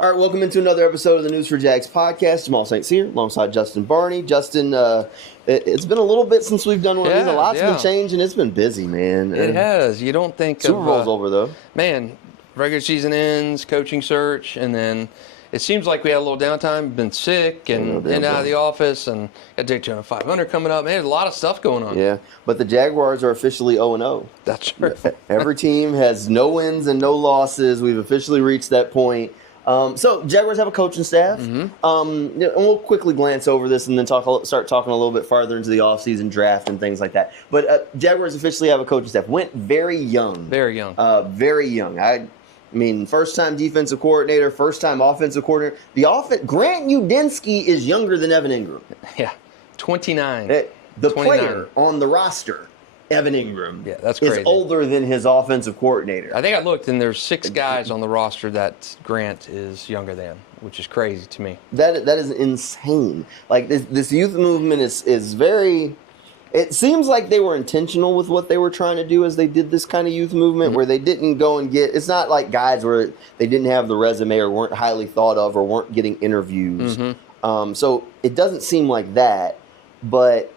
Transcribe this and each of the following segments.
All right, welcome into another episode of the News4JAGs podcast. Jamal St here, alongside Justin Barney. Justin, it's been a little bit since we've done one of these. A lot's been changing. It's been busy, man. It has. You don't think Super Bowl's over, though. Man, regular season ends, coaching search, and then it seems like we had a little downtime, been sick, and in and out of the office, and got Daytona 500 coming up. Man, there's a lot of stuff going on. Yeah, but the Jaguars are officially 0-0. That's right. Every team has no wins and no losses. We've officially reached that point. So Jaguars have a coaching staff. And we'll quickly glance over this and then start talking a little bit farther into the offseason draft and things like that. But Jaguars officially have a coaching staff. Went very young. Very young. Very young. I mean, first-time defensive coordinator, first-time offensive coordinator. Grant Udinski is younger than Evan Ingram. Yeah, 29. The player on the roster, Evan Ingram, that's crazy, is older than his offensive coordinator. I think I looked, and there's 6 guys on the roster that Grant is younger than, which is crazy to me. That is insane. Like, this youth movement is very... It seems like they were intentional with what they were trying to do as they did this kind of youth movement, where they didn't go and get... It's not like guys where they didn't have the resume or weren't highly thought of or weren't getting interviews. So it doesn't seem like that, but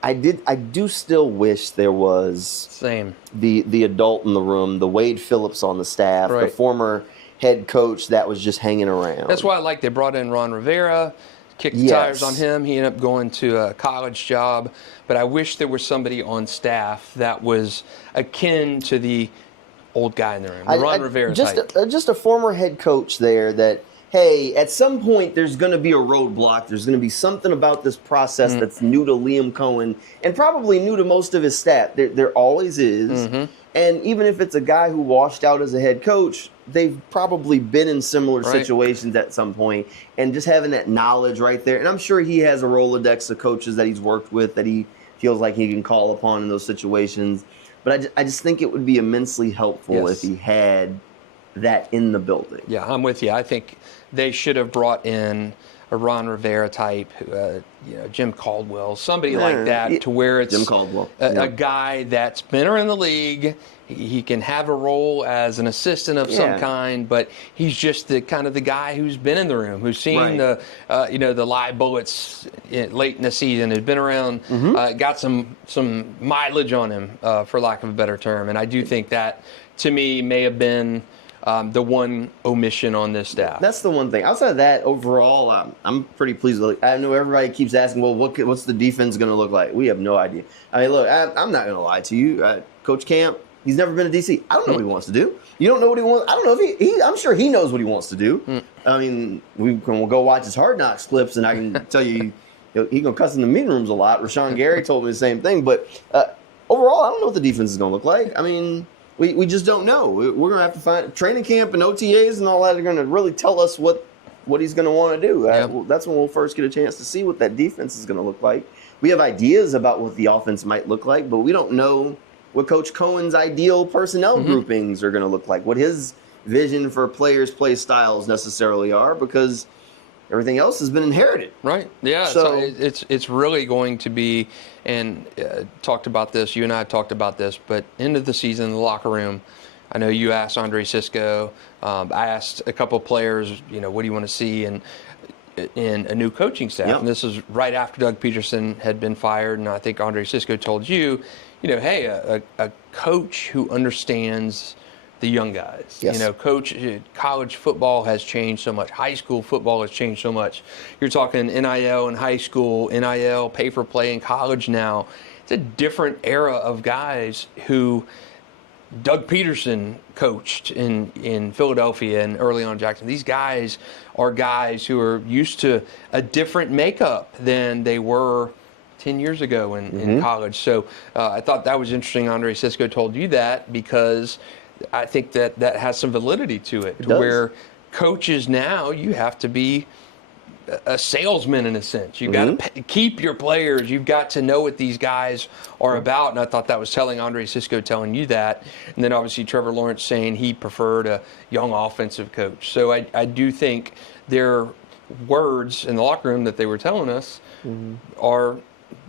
I do still wish there was the adult in the room, the Wade Phillips on the staff, the former head coach that was just hanging around. That's why I like they brought in Ron Rivera, kicked the tires on him. He ended up going to a college job. But I wish there was somebody on staff that was akin to the old guy in the room, the Ron Rivera type. Just a former head coach there that, hey, at some point there's going to be a roadblock. There's going to be something about this process that's new to Liam Coen and probably new to most of his staff. There always is. And even if it's a guy who washed out as a head coach, they've probably been in similar situations at some point. And just having that knowledge right there. And I'm sure he has a Rolodex of coaches that he's worked with that he feels like he can call upon in those situations. But I just think it would be immensely helpful if he had that in the building. Yeah, I'm with you. I think they should have brought in a Ron Rivera type, Jim Caldwell, somebody like that, to where it's Jim Caldwell. A guy that's been around the league. He can have a role as an assistant of some kind, but he's just the kind of the guy who's been in the room, who's seen the live bullets late in the season, has been around, got some mileage on him, for lack of a better term. And I do think that, to me, may have been the one omission on this staff. That's the one thing. Outside of that, overall, I'm pretty pleased with it. I know everybody keeps asking, well, what's the defense going to look like? We have no idea. I mean, look, I'm not going to lie to you. Coach Camp, he's never been a DC. I don't know what he wants to do. You don't know what he wants. I don't know if he I'm sure he knows what he wants to do. I mean, we'll go watch his Hard Knocks clips, and I can tell you, he's going to cuss in the meeting rooms a lot. Rashawn Gary told me the same thing. But overall, I don't know what the defense is going to look like. I mean, we just don't know. We're going to have to find training camp and OTAs and all that are going to really tell us what he's going to want to do. That's when we'll first get a chance to see what that defense is going to look like. We have ideas about what the offense might look like, but we don't know what Coach Cohen's ideal personnel groupings are going to look like, what his vision for players' play styles necessarily are, because everything else has been inherited. Right. Yeah. So it's really going to be, and talked about this. You and I talked about this, but end of the season, the locker room. I know you asked Andre Cisco. I asked a couple of players, what do you want to see in a new coaching staff? And this is right after Doug Peterson had been fired, and I think Andre Cisco told you, hey, a coach who understands the young guys. College football has changed so much. High school football has changed so much. You're talking NIL in high school, NIL, pay for play in college now. It's a different era of guys who Doug Peterson coached in Philadelphia and early on in Jacksonville. These guys are guys who are used to a different makeup than they were 10 years ago in college. So I thought that was interesting. Andre Cisco told you that, because I think that has some validity to it where coaches now, you have to be a salesman in a sense. You've got to keep your players. You've got to know what these guys are about. And I thought that was telling Andre Cisco telling you that. And then obviously Trevor Lawrence saying he preferred a young offensive coach. So I do think their words in the locker room that they were telling us are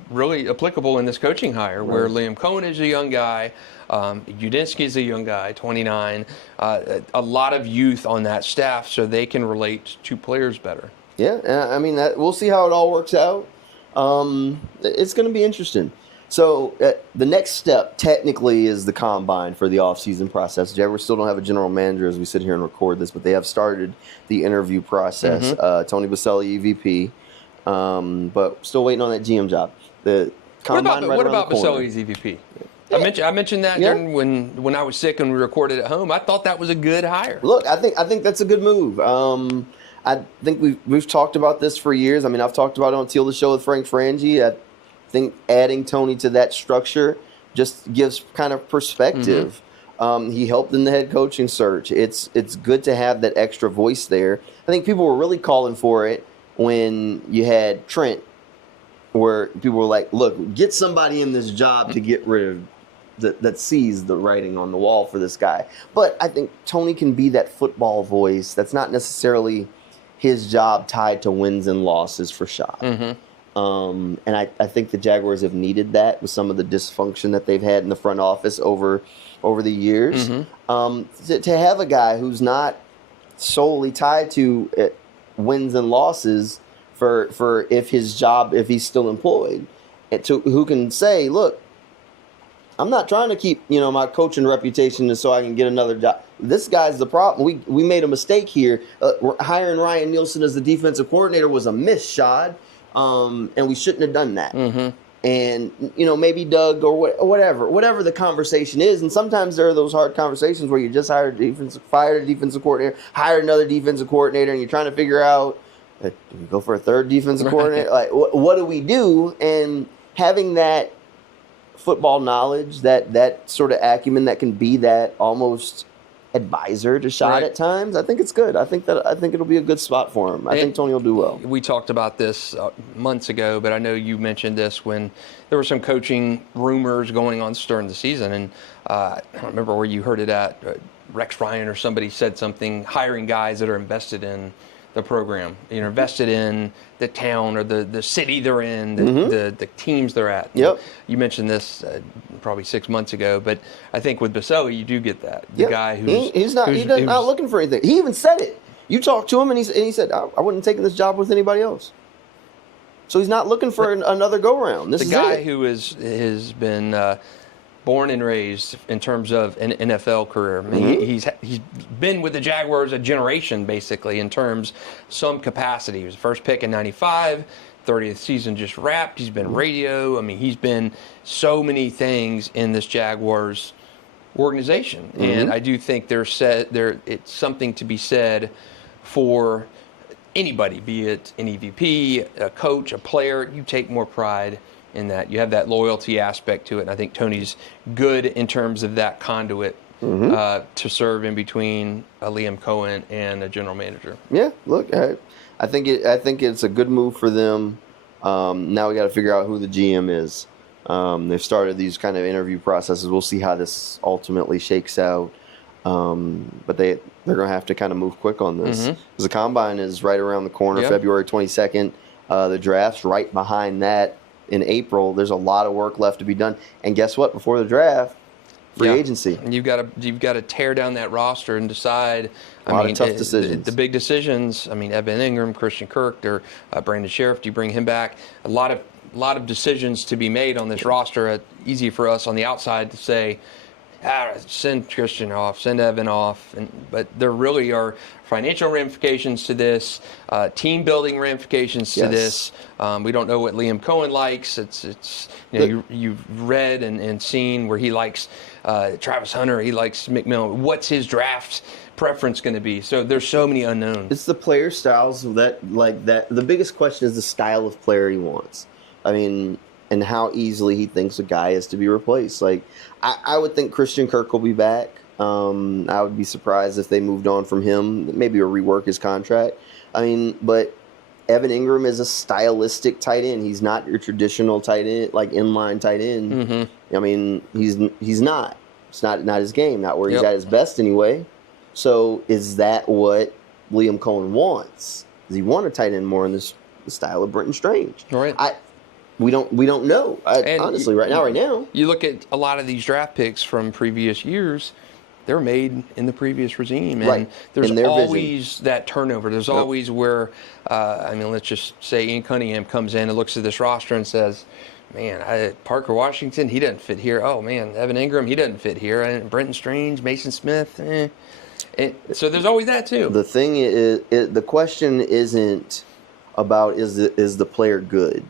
really applicable in this coaching hire, where Liam Coen is a young guy, Udinski is a young guy, 29, a lot of youth on that staff, so they can relate to players better. Yeah, I mean, we'll see how it all works out. It's going to be interesting. So the next step technically is the combine for the offseason process. Jaguars still don't have a general manager as we sit here and record this, but they have started the interview process. Tony Baselli, EVP, but still waiting on that GM job. The combine what about Baselli's EVP? Yeah. I mentioned that during when I was sick and we recorded at home. I thought that was a good hire. Look, I think that's a good move. I think we've talked about this for years. I mean, I've talked about it on Teal the Show with Frank Frangie. I think adding Tony to that structure just gives kind of perspective. He helped in the head coaching search. It's good to have that extra voice there. I think people were really calling for it when you had Trent, where people were like, look, get somebody in this job to get rid of that sees the writing on the wall for this guy. But I think Tony can be that football voice. That's not necessarily his job tied to wins and losses for Shad. And I think the Jaguars have needed that with some of the dysfunction that they've had in the front office over the years. To have a guy who's not solely tied to wins and losses for if he's still employed, and who can say, look, I'm not trying to keep my coaching reputation so I can get another job. This guy's the problem. We made a mistake here. Hiring Ryan Nielsen as the defensive coordinator was a miss, Shad. And we shouldn't have done that. And, maybe Doug or whatever the conversation is. And sometimes there are those hard conversations where you just fired a defensive coordinator, hired another defensive coordinator, and you're trying to figure out, do we go for a third defensive coordinator? Like, what do we do? And having that football knowledge, that sort of acumen that can be that almost advisor to Shad at times, I think it's good. I think it'll be a good spot for him. I think Tony will do well. We talked about this months ago, but I know you mentioned this when there were some coaching rumors going on during the season, and I don't remember where you heard it at. Rex Ryan or somebody said something, hiring guys that are invested in the program, invested in the town or the city they're in, the teams they're at. Yep. You mentioned this probably 6 months ago, but I think with Baselli, you do get that. The guy he's not looking for anything. He even said it. You talked to him, and he said, I wouldn't take this job with anybody else. So he's not looking for another go-round. The guy who has been born and raised in terms of an NFL career. I mean, he's been with the Jaguars a generation, basically, in terms some capacity. He was the first pick in 95, 30th season just wrapped. He's been radio. I mean, he's been so many things in this Jaguars organization. And I do think it's something to be said for anybody, be it an EVP, a coach, a player. You take more pride in that. You have that loyalty aspect to it, and I think Tony's good in terms of that conduit to serve in between a Liam Coen and a general manager. Yeah, look, I think it's a good move for them. Now we got to figure out who the GM is. They've started these kind of interview processes. We'll see how this ultimately shakes out. But they're going to have to kind of move quick on this. Because the combine is right around the corner, February 22nd. The draft's right behind that. In April, there's a lot of work left to be done, and guess what? Before the draft, free agency. And you've got to tear down that roster and decide. A lot of tough decisions. The big decisions. I mean, Evan Ingram, Christian Kirk, or Brandon Sheriff. Do you bring him back? A lot of decisions to be made on this roster. Easy for us on the outside to say, send Christian off, send Evan off, but there really are financial ramifications to this, team building ramifications to this. We don't know what Liam Coen likes. You've read and seen where he likes Travis Hunter, he likes McMillan. What's his draft preference going to be? So there's so many unknowns. It's the player styles that. The biggest question is the style of player he wants. I mean, and how easily he thinks a guy is to be replaced. Like, I would think Christian Kirk will be back. I would be surprised if they moved on from him. Maybe rework his contract. I mean, but Evan Ingram is a stylistic tight end. He's not your traditional tight end, like inline tight end. I mean, he's not. It's not his game. Not where he's at his best anyway. So is that what Liam Coen wants? Does he want a tight end more in the style of Brenton Strange? Right. we don't know. Honestly, right now. You look at a lot of these draft picks from previous years, they're made in the previous regime. And Right. there's In their always vision. that turnover. There's always where, let's just say Ian Cunningham comes in and looks at this roster and says, man, Parker Washington, he doesn't fit here. Oh, man, Evan Ingram, he doesn't fit here. And Brenton Strange, Mason Smith, so there's always that, too. The thing is, the question isn't about is the player good.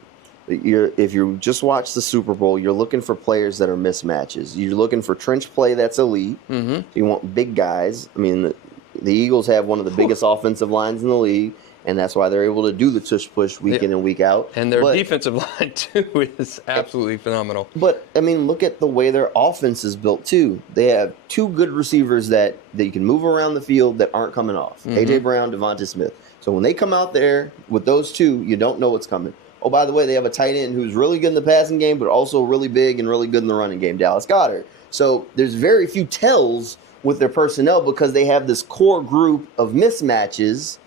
If you just watch the Super Bowl, you're looking for players that are mismatches. You're looking for trench play that's elite. Mm-hmm. You want big guys. I mean, the Eagles have one of the biggest offensive lines in the league, and that's why they're able to do the tush-push week in and week out. And their defensive line, too, is absolutely phenomenal. But, I mean, look at the way their offense is built, too. They have two good receivers that you can move around the field that aren't coming off. Mm-hmm. A.J. Brown, Devonta Smith. So when they come out there with those two, you don't know what's coming. Oh, by the way, they have a tight end who's really good in the passing game, but also really big and really good in the running game, Dallas Goedert. So there's very few tells with their personnel because they have this core group of mismatches,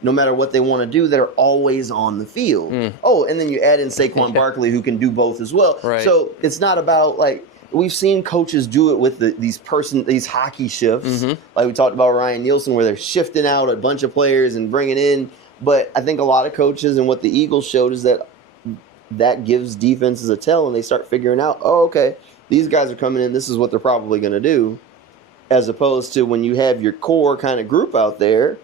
no matter what they want to do, that are always on the field. Oh, and then you add in Saquon Barkley, who can do both as well. Right. So it's not about, like, we've seen coaches do it with these hockey shifts, like we talked about Ryan Nielsen, where they're shifting out a bunch of players and bringing in. But I think a lot of coaches, and what the Eagles showed, is that gives defenses a tell, and they start figuring out, oh, okay, these guys are coming in, this is what they're probably going to do, as opposed to when you have your core kind of group out there,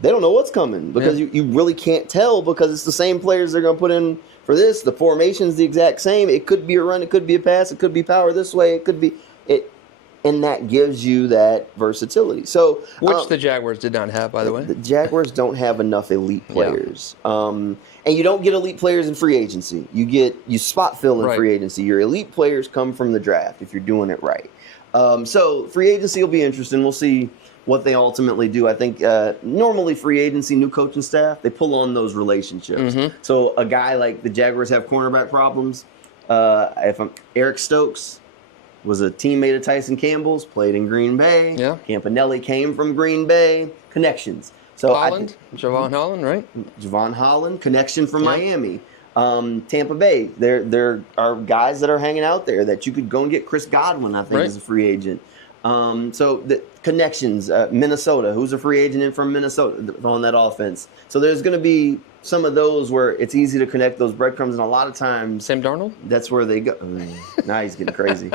they don't know what's coming because you really can't tell because it's the same players they're going to put in for this. The formation's the exact same. It could be a run, it could be a pass, it could be power this way, it could be it. And that gives you that versatility. So, which the Jaguars did not have, by the way. The Jaguars don't have enough elite players, and you don't get elite players in free agency. You spot fill in free agency. Your elite players come from the draft if you're doing it right. So free agency will be interesting. We'll see what they ultimately do. I think normally free agency, new coaching staff, they pull on those relationships. So a guy like the Jaguars have cornerback problems. Eric Stokes was a teammate of Tyson Campbell's, played in Green Bay. Yeah. Campanelli came from Green Bay. Connections. So Javon Holland, right? Javon Holland, connection from Miami. Tampa Bay, there are guys that are hanging out there that you could go and get. Chris Godwin, I think, is a free agent. So the connections, Minnesota, who's a free agent in from Minnesota on that offense. So there's going to be some of those where it's easy to connect those breadcrumbs, and a lot of times Sam Darnold, that's where they go. Now he's getting crazy,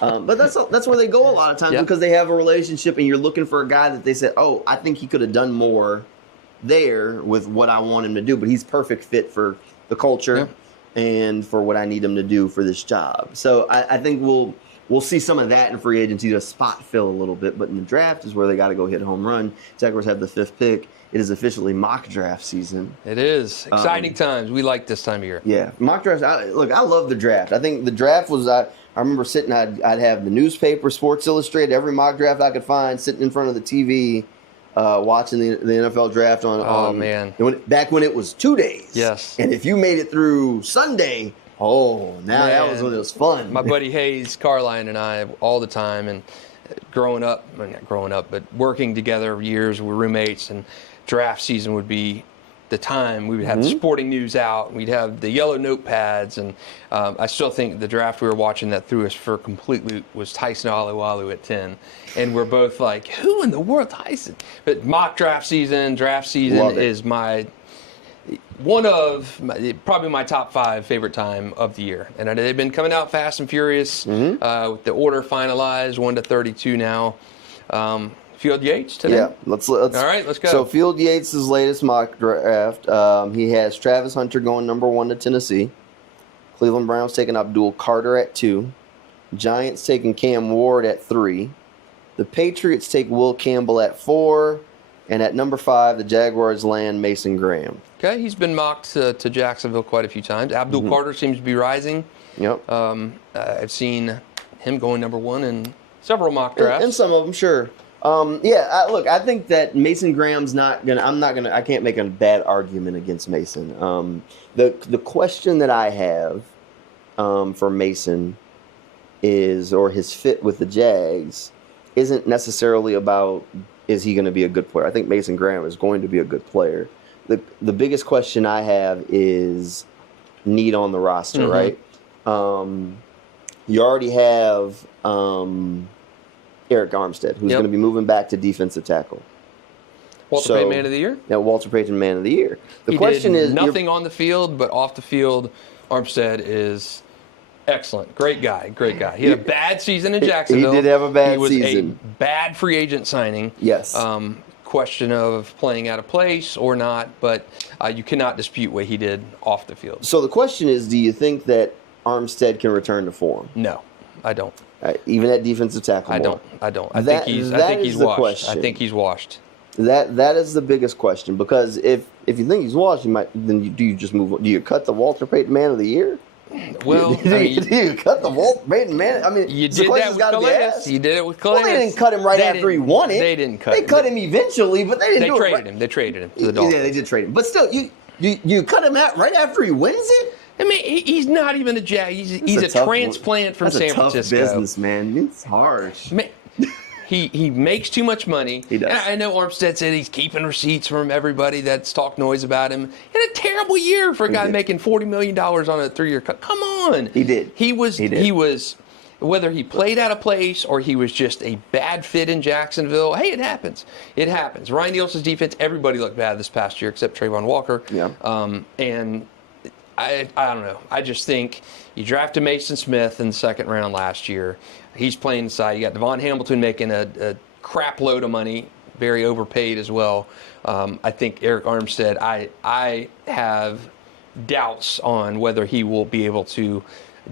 but that's where they go a lot of times because they have a relationship, and you're looking for a guy that they said, oh, I think he could have done more there with what I want him to do, but he's perfect fit for the culture and for what I need him to do for this job. So I think we'll see some of that in free agency to spot fill a little bit, but in the draft is where they got to go hit home run. Jaguars have the 5th pick. It is officially mock draft season. It is. Exciting times. We like this time of year. Yeah. Mock drafts. I love the draft. I think the draft was, I remember sitting, I'd have the newspaper, Sports Illustrated, every mock draft I could find, sitting in front of the TV, watching the NFL draft man. Back when it was 2 days. Yes. And if you made it through Sunday, that was when it was fun. My buddy Hayes Carline and I all the time, and not growing up, but working together years, we're roommates, and draft season would be the time we would have the sporting news out. We'd have the yellow notepads, and I still think the draft we were watching that threw us for completely was Tyson Alualu at 10. And we're both like, who in the world, Tyson? But mock draft season is probably my top 5 favorite time of the year. And they've been coming out fast and furious with the order finalized, 1 to 32 now. Field Yates today? Yeah, let's all right, let's go. So Field Yates' latest mock draft, he has Travis Hunter going number 1 to Tennessee. Cleveland Browns taking Abdul Carter at 2. Giants taking Cam Ward at 3. The Patriots take Will Campbell at 4. And at number 5, the Jaguars land Mason Graham. Okay, he's been mocked to Jacksonville quite a few times. Abdul Carter seems to be rising. Yep. I've seen him going number 1 in several mock drafts. And some of them, sure. I think that Mason Graham's I can't make a bad argument against Mason. The question that I have for Mason or his fit with the Jags isn't necessarily about, is he going to be a good player? I think Mason Graham is going to be a good player. The biggest question I have is need on the roster, right? You already have Eric Armstead, who's going to be moving back to defensive tackle. Walter Payton Man of the Year? Yeah, Walter Payton Man of the Year. The question is nothing on the field, but off the field, Armstead is excellent. Great guy. He had a bad season in Jacksonville. He did have a bad season. He was a bad free agent signing. Yes. Question of playing out of place or not, but you cannot dispute what he did off the field. So the question is, do you think that Armstead can return to form? No, I don't. Even at defensive tackle? I don't. I think he's washed. Question. I think he's washed. That is the biggest question, because if you think he's washed, do you just move on? Do you cut the Walter Payton Man of the Year? Well, do you cut the Walter Payton Man? I mean, you did that with Calais. You did it with Calais. Well, they didn't cut him right after he won it. They didn't cut him. They cut him eventually, but they didn't do it. They traded him to the Dolphins. Yeah, they did trade him. But still, you cut him out right after he wins it? I mean, he's not even a Jag. He's a transplant from San Francisco. That's a tough business, man. It's harsh. Man, he makes too much money. He does. And I know Armstead said he's keeping receipts from everybody that's talked noise about him. He had a terrible year for a guy making $40 million on a 3-year cut. Come on. He did. He was, whether he played out of place or he was just a bad fit in Jacksonville. Hey, it happens. It happens. Ryan Nielsen's defense, everybody looked bad this past year except Trayvon Walker. Yeah. And I don't know. I just think you drafted Mason Smith in the second round last year. He's playing inside. You got Devon Hamilton making a crap load of money, very overpaid as well. I think Eric Armstead, I have doubts on whether he will be able to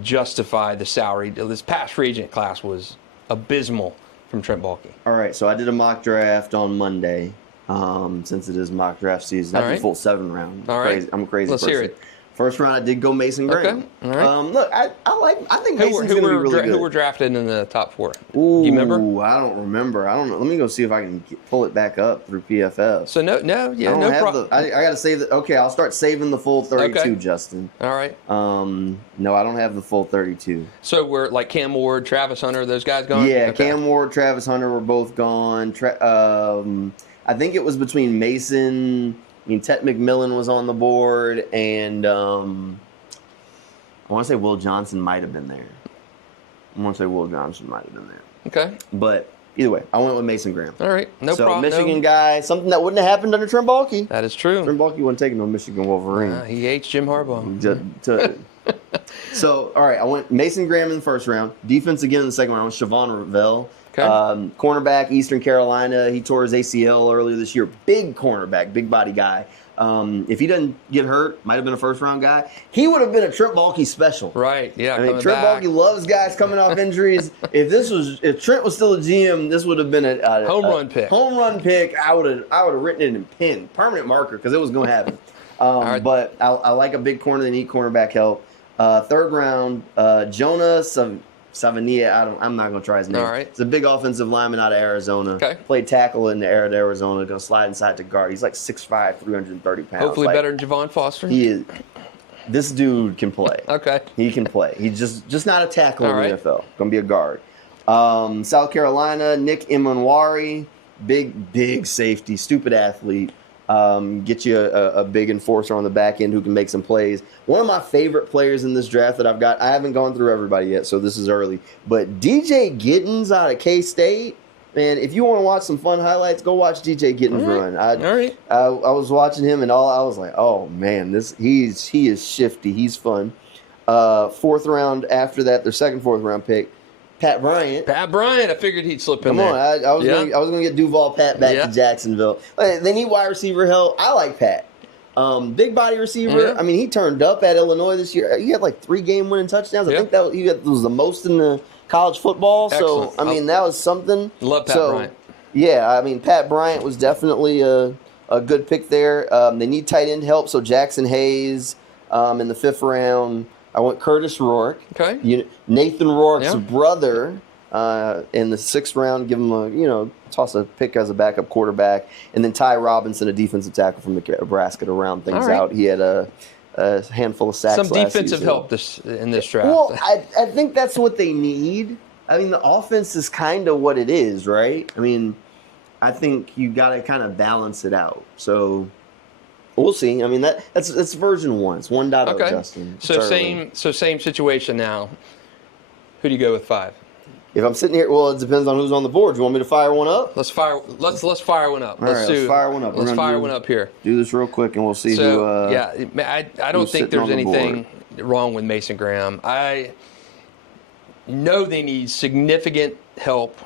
justify the salary. This past free agent class was abysmal from Trent Baalke. All right, so I did a mock draft on Monday, since it is mock draft season. I did full 7 round. All right. I'm a crazy Let's person. hear it. First round, I did go Mason Graham. Okay. All right. Look, I think Mason's going to be really good. Who were drafted in the top 4? Ooh, Do you remember? I don't remember. I don't know. Let me go see if I can pull it back up through PFF. So no problem. I got to save it. Okay, I'll start saving the full 32, Okay. Justin. All right. No, I don't have the full 32. So we're like Cam Ward, Travis Hunter, those guys gone? Yeah, Okay. Cam Ward, Travis Hunter were both gone. I think it was between Mason. I mean, Ted McMillan was on the board, and I want to say Will Johnson might have been there. Okay. But either way, I went with Mason Graham. All right. No problem. Michigan guy, something that wouldn't have happened under Trent Baalke. That is true. Trent Baalke wasn't taking no Michigan Wolverine. He hates Jim Harbaugh. So, all right, I went Mason Graham in the first round. Defense again in the second round. Siobhan Ravel. Okay. Cornerback, Eastern Carolina. He tore his ACL earlier this year. Big cornerback, big body guy. If he doesn't get hurt, might have been a first-round guy. He would have been a Trent Baalke special. Right, yeah. I mean, Trent Baalke loves guys coming off injuries. If Trent was still a GM, this would have been a home run pick. Home run pick. I would have written it in pen, permanent marker, because it was going to happen. Right. But I like a big corner that need cornerback help. Third round, Jonah Savania. I'm not going to try his name. All right. It's a big offensive lineman out of Arizona. Okay. Played tackle in the air at Arizona. Going to slide inside to guard. He's like 6'5", 330 pounds. Hopefully better than Javon Foster. He is. This dude can play. Okay. He can play. He's just not a tackle All in right. the NFL. Going to be a guard. South Carolina, Nick Imanwari. Big safety. Stupid athlete. Get you a big enforcer on the back end who can make some plays. One of my favorite players in this draft that I've got, I haven't gone through everybody yet, so this is early, but DJ Giddens out of K-State. Man, if you want to watch some fun highlights, go watch DJ Giddens run. I was watching him, and I was like, oh, man, he is shifty. He's fun. Fourth round after that, their second fourth round pick, Pat Bryant. I figured he'd slip in there. Come on, I was going to get Duval Pat back to Jacksonville. They need wide receiver help. I like Pat. Big body receiver. Yeah. I mean, he turned up at Illinois this year. He had like 3 game-winning touchdowns. I think that was the most in the college football. Excellent. So, I mean, that was something. Love Pat Bryant. Yeah, I mean, Pat Bryant was definitely a good pick there. They need tight end help, so Jackson Hayes in the 5th round. I went Curtis Rourke. Okay. Nathan Rourke's brother in the 6th round. Give him toss a pick as a backup quarterback, and then Ty Robinson, a defensive tackle from Nebraska, to round things out. He had a handful of sacks. Some defensive help in this draft. Well, I think that's what they need. I mean, the offense is kind of what it is, right? I mean, I think you got to kind of balance it out. So We'll see. I mean, that's version 1. It's 1.0, Okay. Justin. So same situation now. Who do you go with 5? If I'm sitting here, well, it depends on who's on the board. You want me to fire one up? Let's fire one up. Let's fire one up. Let's fire one up here. Do this real quick, and we'll see who. I don't think there's anything wrong with Mason Graham. I know they need significant help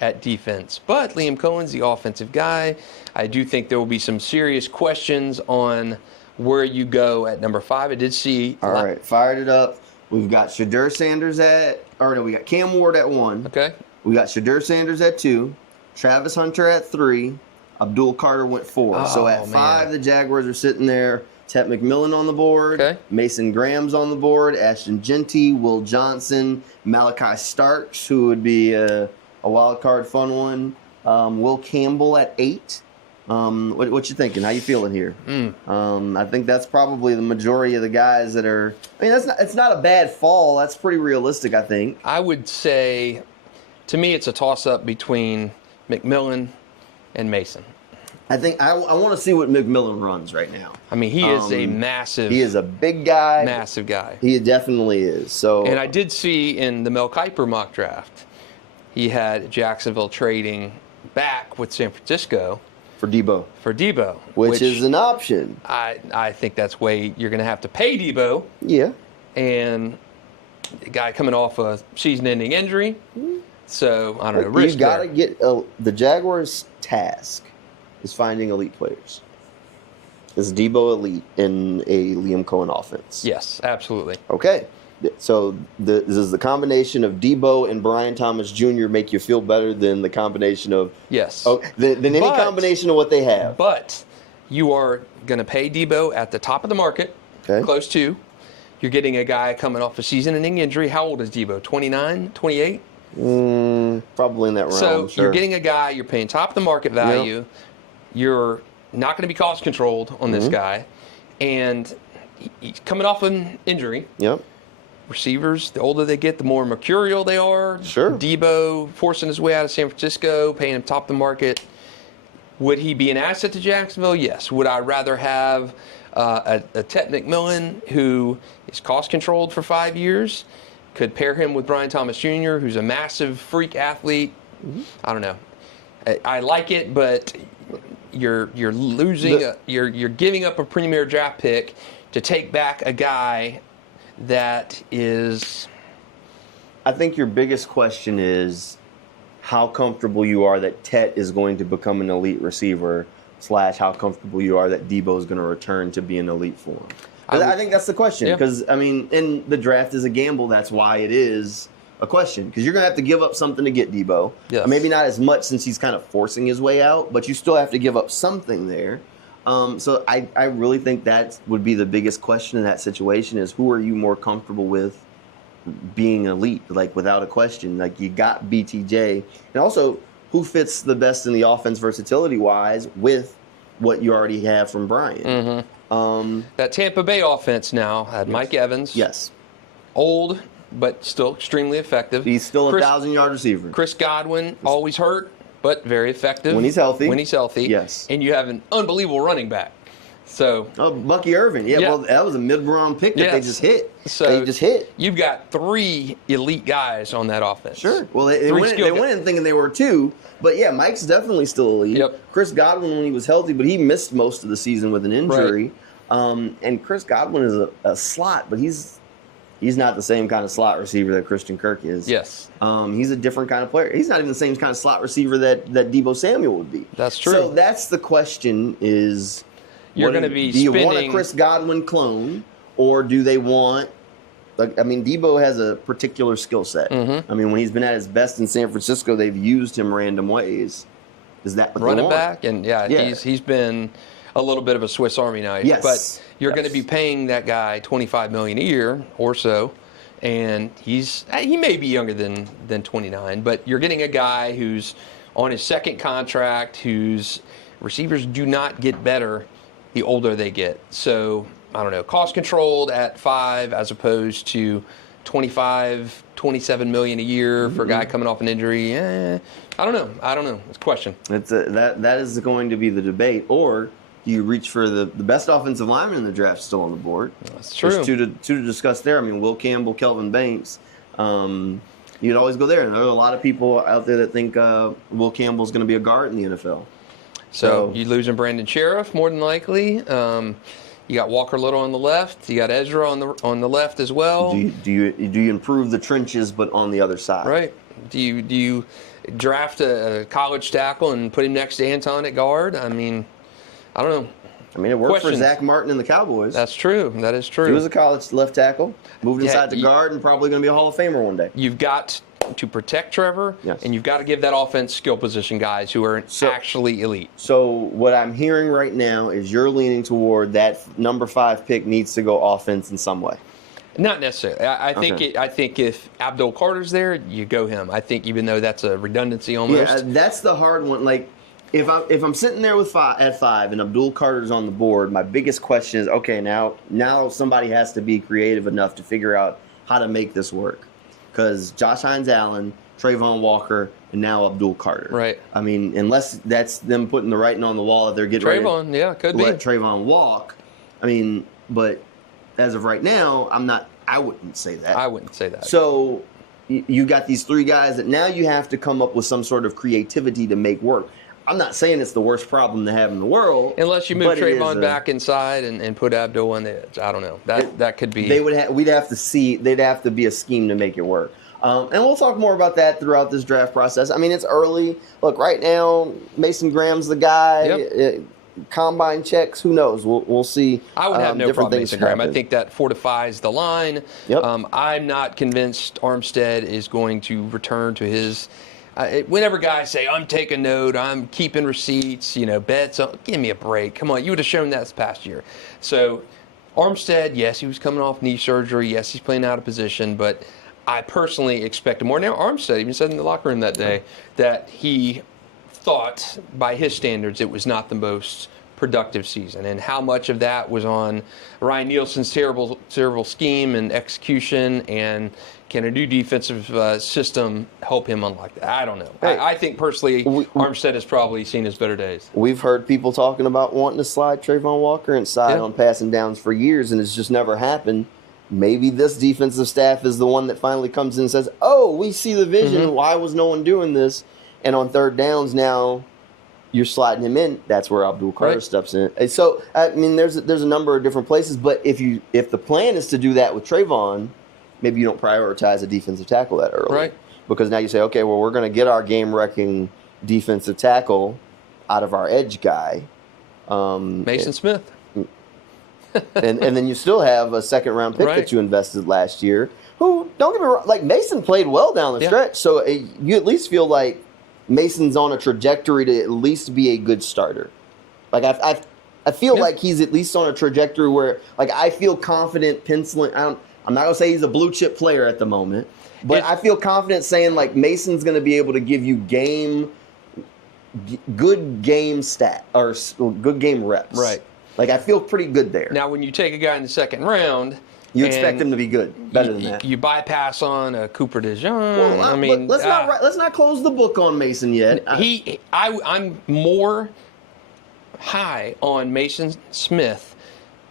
at defense, but Liam Coen's the offensive guy. I do think there will be some serious questions on where you go at number 5. I did see. All right, fired it up. We've got Shadur Sanders we got Cam Ward at 1. Okay. We got Shadur Sanders at 2. Travis Hunter at 3. Abdul Carter went 4. So at 5, the Jaguars are sitting there. Tet McMillan on the board. Okay. Mason Graham's on the board. Ashton Genty, Will Johnson, Malachi Starks, who would be a wild card fun one. Will Campbell at 8. What you thinking? How you feeling here? I think that's probably the majority of the guys that are. I mean, it's not a bad fall. That's pretty realistic, I think. I would say, to me, it's a toss-up between McMillan and Mason. I think I want to see what McMillan runs right now. I mean, he is a massive. He is a big guy. Massive guy. He definitely is. So. And I did see in the Mel Kiper mock draft, he had Jacksonville trading back with San Francisco. For Debo. Which is an option. I think that's way you're going to have to pay Debo. Yeah. And a guy coming off a season-ending injury. So, I don't know. You've got to get the Jaguars' task is finding elite players. Is Debo elite in a Liam Coen offense? Yes, absolutely. Okay. So does the combination of Debo and Brian Thomas Jr. make you feel better than the combination of than any combination of what they have? But you are going to pay Debo at the top of the market, close to. You're getting a guy coming off a season-ending injury. How old is Debo? 29, 28? Probably in that realm. So sure. You're getting a guy. You're paying top of the market value. Yep. You're not going to be cost controlled on this guy, and he's coming off an injury. Yep. Receivers, the older they get, the more mercurial they are. Sure. Debo forcing his way out of San Francisco, paying him top of the market. Would he be an asset to Jacksonville? Yes. Would I rather have a Tet McMillan who is cost controlled for 5 years? Could pair him with Brian Thomas Jr., who's a massive freak athlete. I don't know. I like it, but you're losing. You're giving up a premier draft pick to take back a guy that is. I think your biggest question is how comfortable you are that Tet is going to become an elite receiver / how comfortable you are that Debo is going to return to be an elite for him. I think that's the question because, I mean, in the draft is a gamble. That's why it is a question because you're going to have to give up something to get Debo. Yes. Maybe not as much since he's kind of forcing his way out, but you still have to give up something there. So I really think that would be the biggest question in that situation is who are you more comfortable with being elite, like without a question. Like you got BTJ. And also who fits the best in the offense versatility-wise with what you already have from Brian. That Tampa Bay offense now had Mike Evans. Yes. Old, but still extremely effective. He's still a 1,000-yard receiver. Chris Godwin, always hurt, but very effective. When he's healthy. Yes. And you have an unbelievable running back. So. Bucky Irvin. Yeah, well, that was a mid-round pick that they just hit. They just hit. You've got 3 elite guys on that offense. Sure. Well, they went in thinking they were 2. But, yeah, Mike's definitely still elite. Yep. Chris Godwin when he was healthy, but he missed most of the season with an injury. Right. And Chris Godwin is a slot, but he's not the same kind of slot receiver that Christian Kirk is. Yes. He's a different kind of player. He's not even the same kind of slot receiver that Debo Samuel would be. That's true. So that's the question is, you're going to be do you want a Chris Godwin clone, or do they want, Debo has a particular skill set. I mean, when he's been at his best in San Francisco, they've used him random ways. Is that what running they want? back? And he's been a little bit of a Swiss Army knife. Yes. But you're going to be paying that guy $25 million a year or so, and he may be younger than 29, but you're getting a guy who's on his second contract, whose receivers do not get better the older they get. So, I don't know, cost controlled at 5 as opposed to 25, 27 million a year for a guy coming off an injury. I don't know. It's a question. That is going to be the debate. Or Do you reach for the best offensive lineman in the draft still on the board? That's true. There's two to discuss there. I mean, Will Campbell, Kelvin Banks. You'd always go there. And there are a lot of people out there that think Will Campbell's going to be a guard in the NFL. So you losing Brandon Sheriff more than likely. You got Walker Little on the left. You got Ezra on the left as well. Do you improve the trenches, but on the other side? Right. Do you draft a college tackle and put him next to Anton at guard? I mean, I don't know. I mean, it worked for Zach Martin and the Cowboys. That's true. That is true. He was a college left tackle, moved inside to guard, and probably going to be a Hall of Famer one day. You've got to protect Trevor, yes, and you've got to give that offense skill position guys who are actually elite. So what I'm hearing right now is you're leaning toward that number 5 pick needs to go offense in some way. Not necessarily. I think if Abdul Carter's there, you go him. I think even though that's a redundancy almost. Yeah, that's the hard one. Like if I'm sitting there with at 5 and Abdul Carter's on the board, my biggest question is, okay, now somebody has to be creative enough to figure out how to make this work. Because Josh Hines-Allen, Trayvon Walker, and now Abdul Carter. Right. I mean, unless that's them putting the writing on the wall that they're getting Trayvon, ready could to be. let Trayvon walk. I mean, but as of right now, I wouldn't say that. I wouldn't say that. So you got these 3 guys that now you have to come up with some sort of creativity to make work. I'm not saying it's the worst problem to have in the world. Unless you move Trayvon back inside and put Abdul on the edge. I don't know. That could be. We'd have to see. They'd have to be a scheme to make it work. And we'll talk more about that throughout this draft process. I mean, it's early. Look, right now, Mason Graham's the guy. Yep. Combine checks, who knows? We'll see. I would have no problem with Mason Graham. I think that fortifies the line. Yep. I'm not convinced Armstead is going to return to his. Whenever guys say, I'm taking note, I'm keeping receipts, bets, give me a break. Come on, you would have shown that this past year. So Armstead, yes, he was coming off knee surgery. Yes, he's playing out of position, but I personally expect him more. Now, Armstead even said in the locker room that day that he thought, by his standards, it was not the most productive season. And how much of that was on Ryan Nielsen's terrible scheme and execution, and can a new defensive system help him unlock that? I don't know. Hey, I think personally, Armstead has probably seen his better days. We've heard people talking about wanting to slide Trayvon Walker inside on passing downs for years, and it's just never happened. Maybe this defensive staff is the one that finally comes in and says, oh, we see the vision. Mm-hmm. Why was no one doing this? And on third downs now, you're sliding him in. That's where Abdul Carter steps in. And so, I mean, there's a number of different places. But if the plan is to do that with Trayvon, maybe you don't prioritize a defensive tackle that early. Right. Because now you say, okay, well, we're going to get our game-wrecking defensive tackle out of our edge guy. Mason Smith. and then you still have a second-round pick that you invested last year, who, don't get me wrong, like Mason played well down the stretch. So you at least feel like Mason's on a trajectory to at least be a good starter. Like I feel like he's at least on a trajectory where, like, I feel confident penciling. I'm not gonna say he's a blue chip player at the moment, but I feel confident saying like Mason's gonna be able to give you good game stat or good game reps. Right. Like I feel pretty good there. Now, when you take a guy in the second round. You expect him to be good, better than that. You bypass on a Cooper DeJean. Well, I mean, let's not close the book on Mason yet. I'm more high on Mason Smith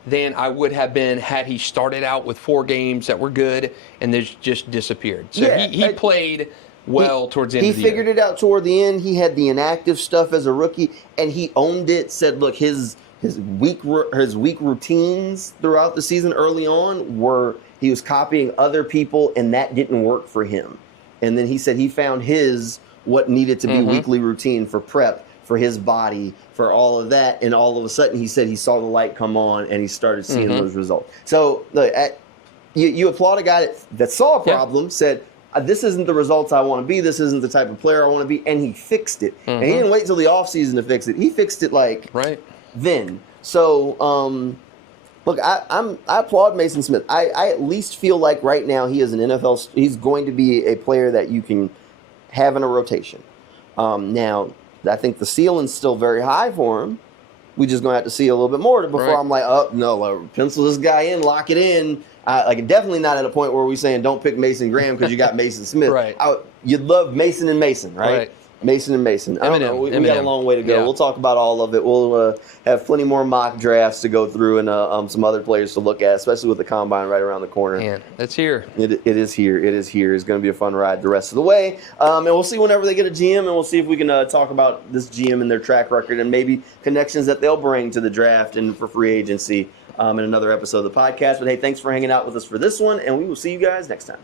than I would have been had he started out with 4 games that were good and then just disappeared. So he played well towards the end of the year. He figured it out toward the end. He had the inactive stuff as a rookie, and he owned it. Said, look, his weak routines throughout the season early on were he was copying other people, and that didn't work for him. And then he said he found what needed to be weekly routine for prep, for his body, for all of that. And all of a sudden, he said he saw the light come on, and he started seeing those results. So look, you applaud a guy that saw a problem, said, this isn't the results I want to be. This isn't the type of player I want to be. And he fixed it. And he didn't wait till the offseason to fix it. He fixed it then. So, look, I applaud Mason Smith. I at least feel like right now he is an NFL. He's going to be a player that you can have in a rotation. Now, I think the ceiling's still very high for him. We just going to have to see a little bit more before I'm like, oh, no, pencil this guy in, lock it in. Definitely not at a point where we're saying don't pick Mason Graham because you got Mason Smith. Right. You'd love Mason and Mason, right? Mason and Mason. I don't know. We got a long way to go. Yeah. We'll talk about all of it. We'll have plenty more mock drafts to go through and some other players to look at, especially with the combine right around the corner. Man, it's here. It is here. It is here. It's going to be a fun ride the rest of the way. And we'll see whenever they get a GM, and we'll see if we can talk about this GM and their track record and maybe connections that they'll bring to the draft and for free agency in another episode of the podcast. But hey, thanks for hanging out with us for this one, and we will see you guys next time.